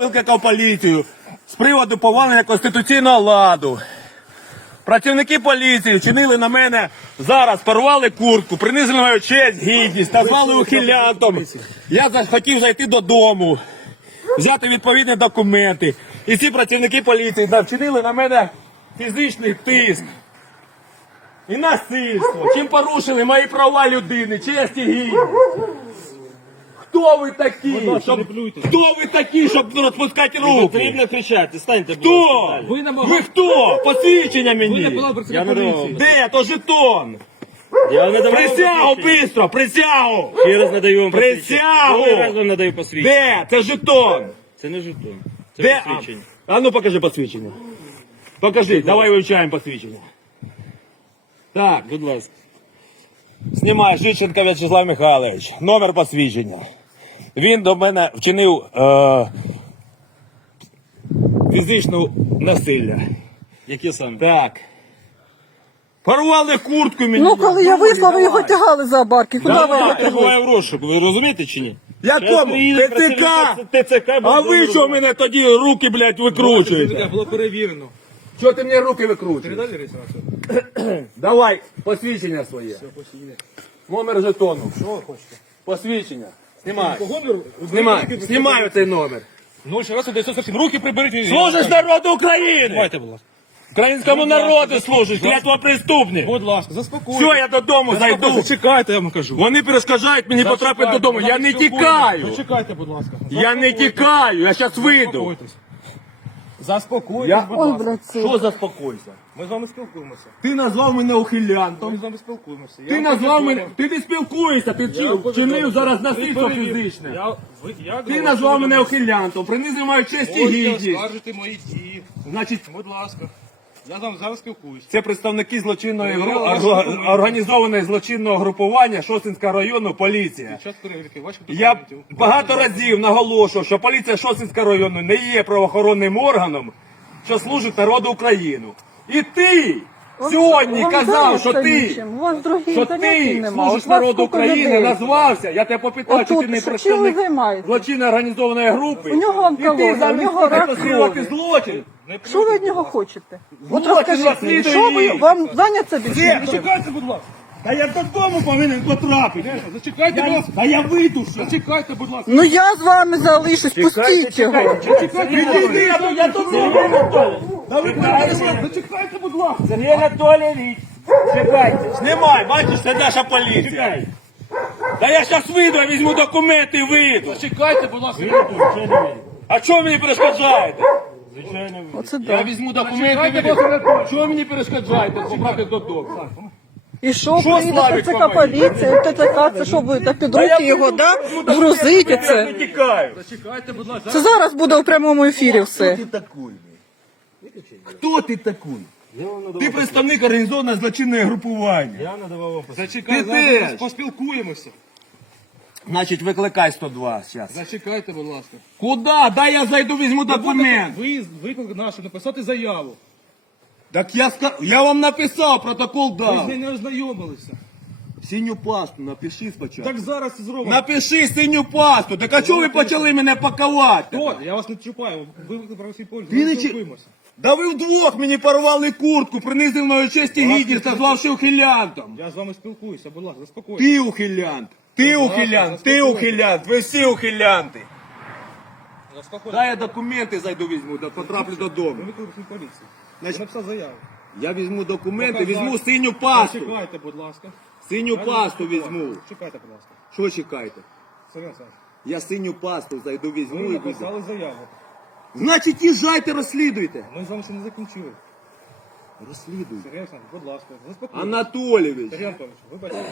викликав поліцію з приводу повалення конституційного ладу. Працівники поліції вчинили на мене зараз, порвали куртку, принизили мою честь, гідність, назвали ухилянтом. Я захотів зайти додому, взяти відповідні документи. І ці працівники поліції вчинили на мене фізичний тиск і насильство. Чим порушили мої права людини, честь і гідність. Хто ви такі? Щоб... Хто ви такі, щоб розпускати руки? Потрібно кричати, станьте. будь Хто? далі. Ви намагали- Ви хто? Посвідчення мені. Ви не була працівник Я не давав. поліції. Де? То жетон. Я не давав Присягу, посвідчення. бистро, присягу. Ще раз надаю вам посвідчення. Присягу! Другий раз вам надаю посвідчення. Де? Це жетон. Це не жетон. Це Де? А, посвідчення. а ну покажи посвідчення. Покажи, давай вивчаємо посвідчення. Так, Будь ласка. знімає Жиченко В'ячеслав Михайлович. Номер посвідчення. Він до мене вчинив е, фізичне насилля. Яке саме? Так. Порвали куртку мені. Ну, коли я вийшла, ви його тягали за барки. Куди ви його Я тягли? перебуваю в розшуку, ви розумієте чи ні? Якому? Щас приїде ТЦК? працівник ТЦК. А ви що мене тоді руки, блядь, викручуєте? Це було перевірено. Чого ти мені руки викручуєш? Передали реєстрацію? Давай, посвідчення своє. Номер жетону. Що ви хочете? Посвідчення. Знімай. Знімай. Знімаю цей номер. 0 Руки приберіть. Служиш народу України! Давайте, будь ласка. Українському народу служиш, клятва преступник. Будь ласка, заспокойтесь. Все, я додому зайду. Зачекайте, я вам кажу. Вони перешкоджають мені потрапити додому. Я не тікаю. Зачекайте, будь ласка. Я не тікаю, я зараз вийду. Заспокойтесь. Заспокойтесь, Я- будь Ой, ласка. блядь, це. Що заспокойся? Ми з вами спілкуємося. Ти назвав мене Ми ухилянтом. з вами спілкуємося. Я Ти вам назвав повідомив. мене. Ти не спілкуєшся, ти Я вам вчинив повідомив. зараз Ви насильство фізичне. Я, ви, я Ти назвав мене ухилянтом, принизив мою честь і Можете гідність. оскаржити мої дії. Значить, Будь ласка. Я вами зараз спілкуюсь. це представники злочинної Ну, гру... орга- документи. організованої злочинного групування Шосинського району поліція. Під час перевірки ваших Я документів. багато разів наголошував, що поліція Шосинського району не є правоохоронним органом, що служить народу України. І ти сьогодні Вам казав, що ти, нічим. У вас других що ти нема. служиш От вас народу скільки України, людей. назвався. Я тебе попитав, чи ти не що- чим ви представник займаєтесь? злочинної організованої групи. У нього І ти у замість нього того, рак щоб розслідувати крові. злочин. Що ви від нього хочете? От розкажіть що ви вам зайняться більше? Зачекайте, будь ласка. Та я додому повинен потрапити. Зачекайте, будь ласка. та я вийду ще. Зачекайте, будь ласка. Ну я з вами залишусь, пустіть його. Підійди, я тут, я тут Та ви Зачекайте, будь ласка. Сергій Анатолійович, чекайте. Знімай, бачиш, це наша поліція. Та я зараз вийду, я візьму документи і вийду. Зачекайте, будь ласка. А чого мені перешкоджаєте? Оце Я візьму документи. Чого мені перешкоджаєте потрапити додому? І що, Що приїде Славік ТЦК вам поліція, ТЦК, це що будете під руки його, да? Грузити це. тікаю. Зачекайте, будь ласка. Це зараз буде у прямому ефірі все. Ти такий? Хто ти такий? Ти представник організованого злочинного групування. Я надавав вам посвідчення. Ти зараз теж. поспілкуємося. Значить, викликай 102 зараз. Зачекайте, будь ласка. Куда? Дай я зайду, візьму документ. Ви виклик наш написати заяву. Так я ска... я вам написав, протокол Ви з дав. нею не ознайомилися. Синю пасту напиши спочатку. Так зараз це зробимо. Напиши синю пасту. Так а чого ви почали мене пакувати? Хто? Я вас не чіпаю. Ви виклик про всі пользу. Ти не чи- спілкуємося. Да ви вдвох мені порвали куртку, принизив мою честь і гідність, назвавши ухилянтом. Я з вами спілкуюся, будь ласка, заспокойтесь. Ти ухилянт, ти ухилянт, ти ухилянт, ви всі ухилянти. Дай я документи зайду візьму, да потраплю додому. Ви виклик всі. Значить- написав заяву. Я візьму документи, Показати. візьму синю пасту. Зачекайте, будь ласка. Синю пасту візьму. Чекайте, будь ласка. Що чекайте? Сергій Олександрович, Я синю пасту зайду ви візьму і візьму. написали заяву. Значить, їжджайте, розслідуйте. Ми з вами ще не закінчили. Розслідуйте. Сергій Олександрович, будь ласка, заспокойтесь. Анатолійович. Сергій Анатолійович, вибачте.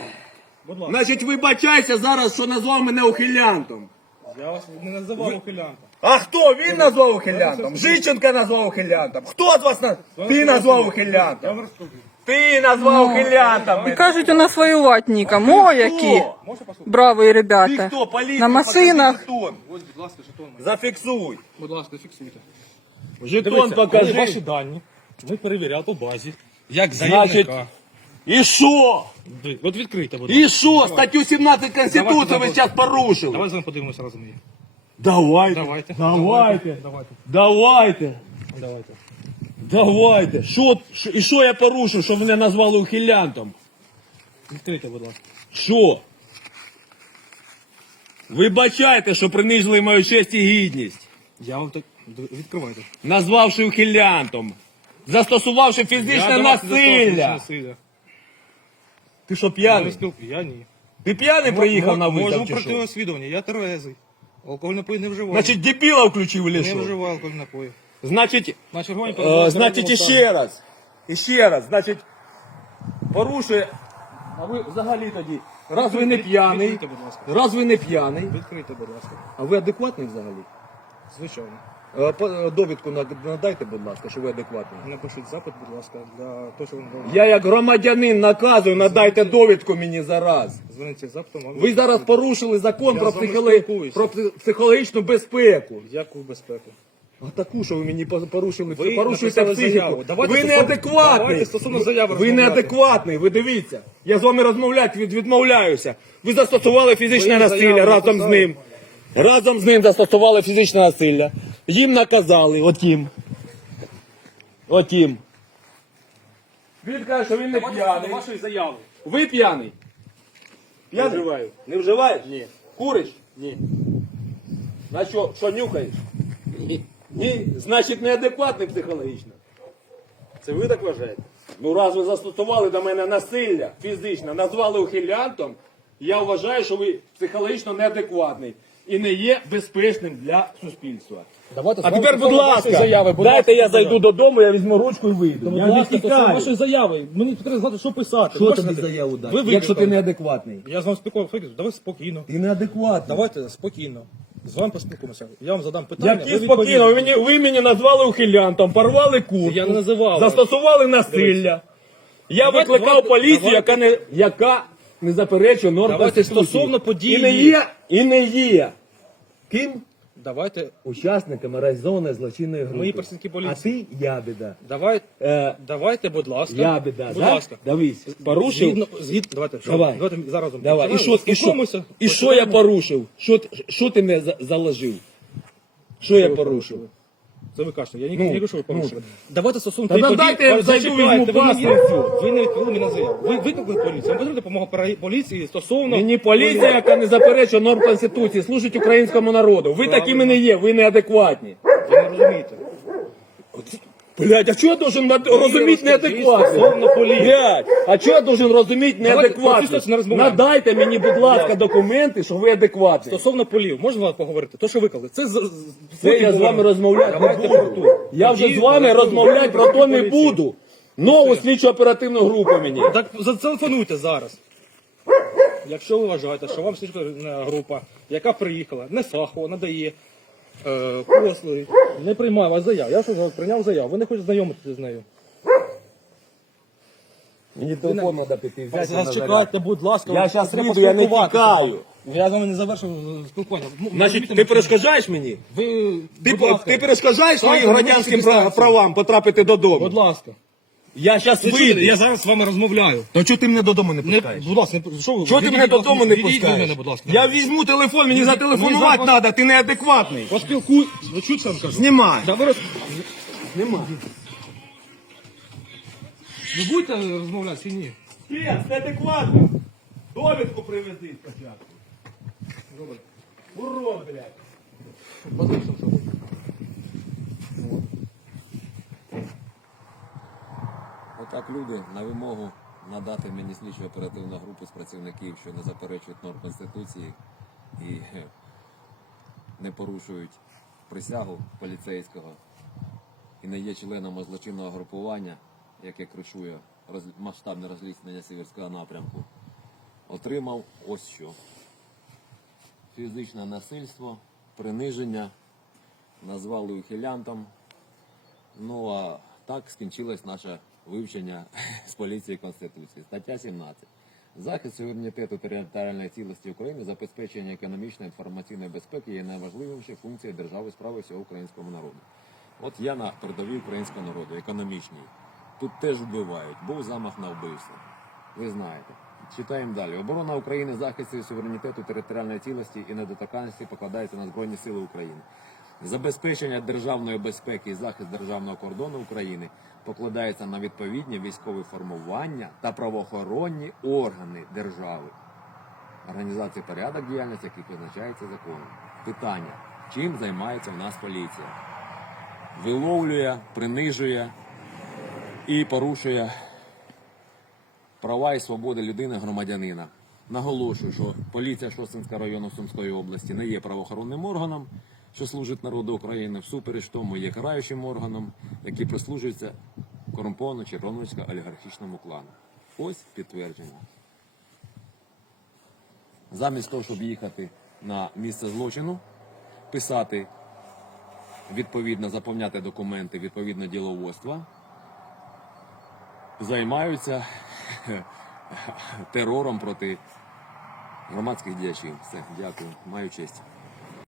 Будь ласка. Значить, вибачайся зараз, що назвав мене ухилянтом. Я вас не називав ухилянтом. А хто? Він назвав ухилянтом? Жиченка назвав ухилянтом. Хто з вас на... Ти назвав Я ухилянтом. вам. Ти назвав ухилянтом. І кажуть, у нас воювати нікому. О, які Хто? Можете послухати? браві Ти ребята. хто? Поліція, На машинах. покажи жетон. Ось, будь ласка, жетон. мій. Зафіксуй. Будь ласка, фіксуйте. Жетон Дивіться, покажи. ваші дані. Ми перевіряли по базі. Як Значить, заявника. І що? От відкрийте, будь ласка. І що? Статтю 17 Конституції ви зараз порушили. Давай з вами подивимося разом її. Давайте. Давайте. Давайте. Давайте. Давайте. Давайте. Давайте. Що, що- і що я порушив, що мене назвали ухилянтом? Відкрийте, будь ласка. Що? Вибачайте, що принижили мою честь і гідність, Я вам так... Відкривайте. назвавши ухилянтом, застосувавши фізичне Я до вас не застосовую насилля. насилля. Ти що Я, не п'яний? я ні. Ти п'яний приїхав на Можемо визов чи пройти що? освідування, я терезий. Алкоголь напої не вживаю. Значить, дебіла включив не що? вживаю алкоголь напої. Значить, На червоні Е, значить, іще раз. Іще раз. Значить, порушує. А ви взагалі тоді. Раз ви не п'яний. Відкрийте, будь ласка. Раз ви не п'яний. Відкрийте, будь ласка. А ви адекватний взагалі? Звичайно. Е, е, Довідку надайте, будь ласка, що ви адекватний. Напишіть запит, будь ласка, для того, що не Я як громадянин наказую, надайте довідку мені зараз. Зверніться запитом. вам Ви зараз порушили закон Я про, з вами психоло- спілкуюся. про пси- психологічну безпеку. Яку безпеку? А таку, що ви мені по- порушили, Ви порушуєте написали психіку. заяву. Давайте ви стосовно- неадекватний. давайте стосовно заяви ви розмовляти. неадекватний, ви дивіться. Я з вами розмовляти від, відмовляюся. Ви застосували фізичне Ви насилля заяву разом з написали? ним. Разом з ним застосували фізичне насилля. Їм наказали, отім. Отім. Він каже, що він не п'яний. вашої заяви. Ви п'яний? П'яний? Не вживаю. Не вживаєш? Ні. Куриш? Ні. На що, що нюхаєш? Ні. Ні, значить неадекватний психологічно. Це ви так вважаєте? Ну раз ви застосували до мене насилля фізичне, назвали ухилянтом, я вважаю, що ви психологічно неадекватний і не є безпечним для суспільства. Давайте А тепер, будь ласка, заяви. дайте я зайду додому, я візьму ручку і вийду. Я не тікаю. вашої заяви. Мені треба знати, що писати. Що тобі заяву Ви якщо ти неадекватний? Я з вами спілкувався. Давай спокійно. Ти неадекватний. Давайте спокійно. З вами поспілкуємося. Я вам задам питання. Які ви спокійно, ви мені, ви мені назвали ухилянтом, порвали куртку, Я не називав застосували насилля. Я Давайте, викликав давайте, поліцію, давайте. яка не, яка не заперечує норм Давайте Конституції. стосовно події. І не є, і не є. Ким? Давайте, Учасниками організованої злочинної групи. Мої працівники поліції. А ти ябіда. давай, Е, давайте, будь ласка. ябіда, будь да? ласка. Дивись, порушив. Згідно, згідно, давайте, що? Давай. давайте зараз. Давай, і що, і що, і що я порушив? Що, т- що ти мене за- заложив? Що я порушив? Це ви кажете, я ні- Ну, не кажу, що ви порушили. Давайте стосунки. Та дайте я Ви зайду, зачекайте, візьму ви не- паспорт. Ви не відкрили мене заяву. Ви викликали поліцію. Вам потрібна допомога пара- поліції стосовно... Мені поліція, яка не заперечує норм Конституції, служить українському народу. Ви такими не є, ви неадекватні. Ви не розумієте. Блять, а чого я должен над- розуміти поліції. Блять, а чого я должен розуміти Давайте неадекватний? просто не розмовляємо. Надайте мені, будь ласка, документи, що ви адекватний. Стосовно полів, можна вам поговорити? То, що викликали, це... з- з- Це я з вами розмовляти не Давайте буду. то. Я вже Тоді з вами розмовляти про то не поліції. буду. Нову слідчу оперативну групу мені. Так зателефонуйте зараз. Якщо ви вважаєте, що вам слідча група, яка приїхала, не фахово, надає е, послуги, не приймає вас заяв. Я що прийняв заяву, ви не хочете знайомитися з нею. Мені телефон треба піти взяти. Зараз чекайте, будь ласка. Я вам щас треба я не поспілкуватися. тікаю. Я з вами не завершив е, спілкування. Ну, Значить, ти перешкоджаєш мені? Ви, Ти, будь ласка, ти перешкоджаєш своїм громадянським прав- правам потрапити додому? будь ласка. Я зараз Ви чуєте, вийду. Я зараз з вами розмовляю. То чого ти мене додому не Не, пускаєш? будь ласка, не, що ви? Чого ти відійдіть, мене будь ласка, додому не відійдіть від пускаєш? мене, будь ласка. Я візьму телефон, мені зателефонувати Ми треба, ти неадекватний. Поспілкуй. Ви я вам кажу? Знімай. Да ви роз... Знімай. Ви будете розмовляти чи ні? Спец, неадекватний. Довідку привези спочатку. Урод, блядь. Отак люди на вимогу надати мені слідчу оперативну групу з працівників, що не заперечують норм Конституції і е, не порушують присягу поліцейського і не є членом злочинного групування, яке кришує масштабне розліснення сіверського напрямку, отримав ось що. Фізичне насильство, приниження, назвали ухилянтом, Ну а так скінчилось наше вивчення з поліції Конституції. Стаття 17. Захист суверенітету територіальної цілості України, забезпечення економічної інформаційної безпеки є найважливішою функцією держави справи всього українського народу. От я на передовій українського народу, економічній. Тут теж вбивають, був замах на вбивство. Ви знаєте. Читаємо далі. Оборона України, захист суверенітету, територіальної цілості і недоторканності покладається на Збройні Сили України. Забезпечення державної безпеки і захист державного кордону України покладається на відповідні військові формування та правоохоронні органи держави. Організації порядок діяльності, який визначається законом. Питання: чим займається в нас поліція? Виловлює, принижує і порушує права і свободи людини громадянина. Наголошую, що поліція Шостинського району Сумської області не є правоохоронним органом, що служить народу України, всупереч тому є караючим органом, який прислужується корумпованому червоновсько олігархічному клану. Ось підтвердження. Замість того, щоб їхати на місце злочину, писати відповідно, заповняти документи відповідно діловодства, займаються терором проти громадських діячів. Все, дякую, маю честь.